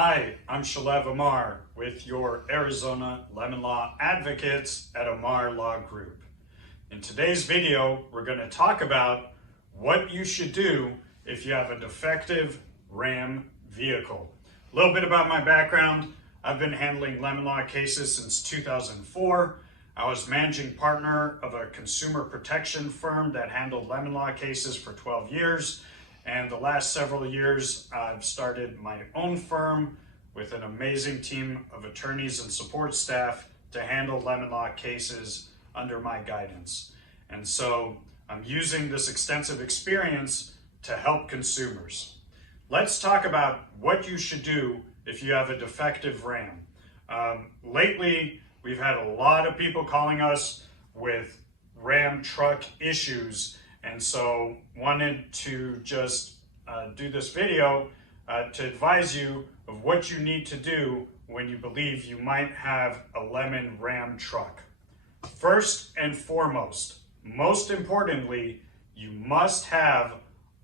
Hi, I'm Shalev Amar with your Arizona Lemon Law Advocates at Amar Law Group. In today's video, we're going to talk about what you should do if you have a defective Ram vehicle. A little bit about my background. I've been handling lemon law cases since 2004. I was managing partner of a consumer protection firm that handled lemon law cases for 12 years. And the last several years, I've started my own firm with an amazing team of attorneys and support staff to handle lemon law cases under my guidance. And so I'm using this extensive experience to help consumers. Let's talk about what you should do if you have a defective Ram. Lately, we've had a lot of people calling us with Ram truck issues, and so wanted to just do this video to advise you of what you need to do when you believe you might have a lemon Ram truck. First and foremost, most importantly, you must have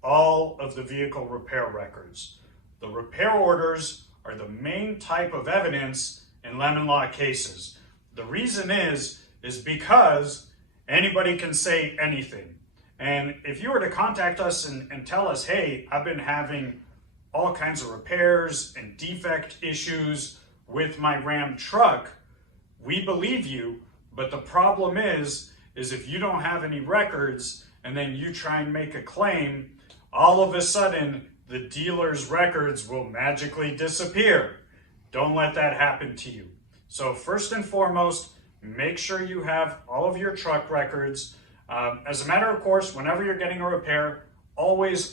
all of the vehicle repair records. The repair orders are the main type of evidence in lemon law cases. The reason is because anybody can say anything. And if you were to contact us and tell us, hey, I've been having all kinds of repairs and defect issues with my Ram truck, we believe you, but the problem is if you don't have any records and then you try and make a claim, all of a sudden the dealer's records will magically disappear. Don't let that happen to you. So first and foremost, make sure you have all of your truck records. As a matter of course, whenever you're getting a repair, always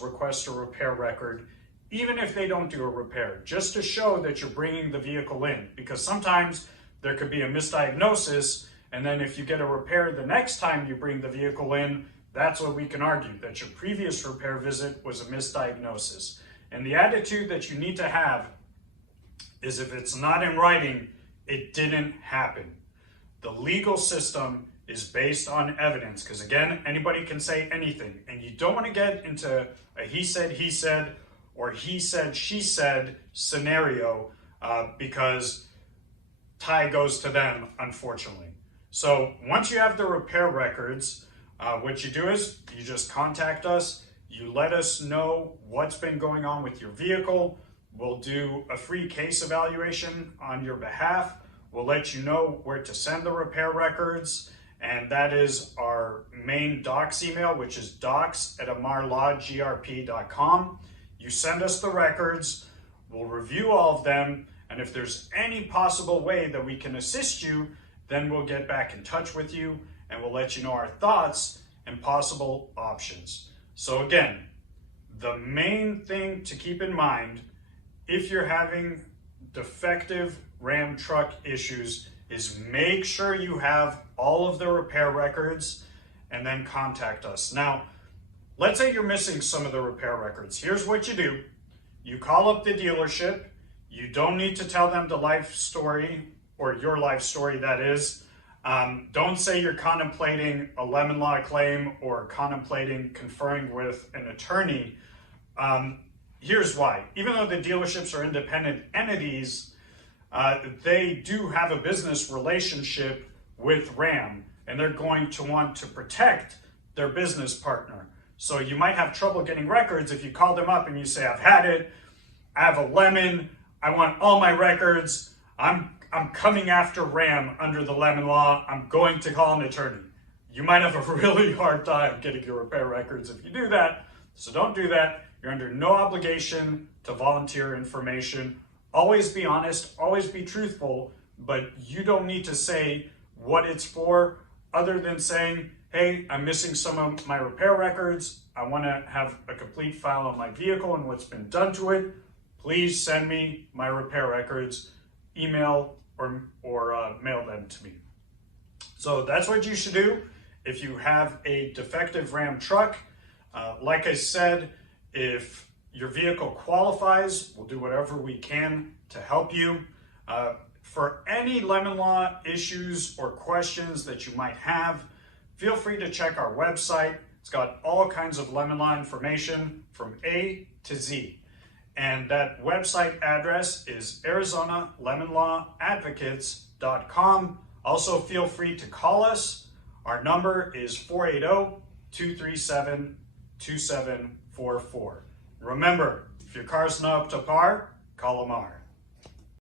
request a repair record, even if they don't do a repair, just to show that you're bringing the vehicle in. Because sometimes there could be a misdiagnosis, and then if you get a repair the next time you bring the vehicle in, that's what we can argue, that your previous repair visit was a misdiagnosis. And the attitude that you need to have is if it's not in writing, it didn't happen. The legal system is based on evidence, because again, anybody can say anything, and you don't want to get into a he said, or he said, she said scenario, because tie goes to them, unfortunately. So once you have the repair records, what you do is you just contact us, you let us know what's been going on with your vehicle. We'll do a free case evaluation on your behalf. We'll let you know where to send the repair records, and that is our main docs email, which is docs@amarlawgrp.com. You send us the records, we'll review all of them, and if there's any possible way that we can assist you, then we'll get back in touch with you and we'll let you know our thoughts and possible options. So again, the main thing to keep in mind if you're having defective Ram truck issues is make sure you have all of the repair records and then contact us. Now, let's say you're missing some of the repair records. Here's what you do. You call up the dealership. You don't need to tell them the life story, or your life story, that is. Don't say you're contemplating a lemon law claim or contemplating conferring with an attorney. Here's why. Even though the dealerships are independent entities, they do have a business relationship with Ram, and they're going to want to protect their business partner. So you might have trouble getting records if you call them up and you say, I've had it, I have a lemon, I want all my records, I'm coming after Ram under the lemon law, I'm going to call an attorney. You might have a really hard time getting your repair records if you do that, so don't do that. You're under no obligation to volunteer information. Always be honest, always be truthful, but you don't need to say what it's for other than saying, hey, I'm missing some of my repair records. I want to have a complete file on my vehicle and what's been done to it. Please send me my repair records, email or mail them to me. So that's what you should do if you have a defective Ram truck. Like I said, if your vehicle qualifies, we'll do whatever we can to help you. For any lemon law issues or questions that you might have, feel free to check our website. It's got all kinds of lemon law information from A to Z. And that website address is ArizonaLemonLawAdvocates.com. Also, feel free to call us. Our number is 480-237-2744. Remember, if your car's not up to par, call Amar.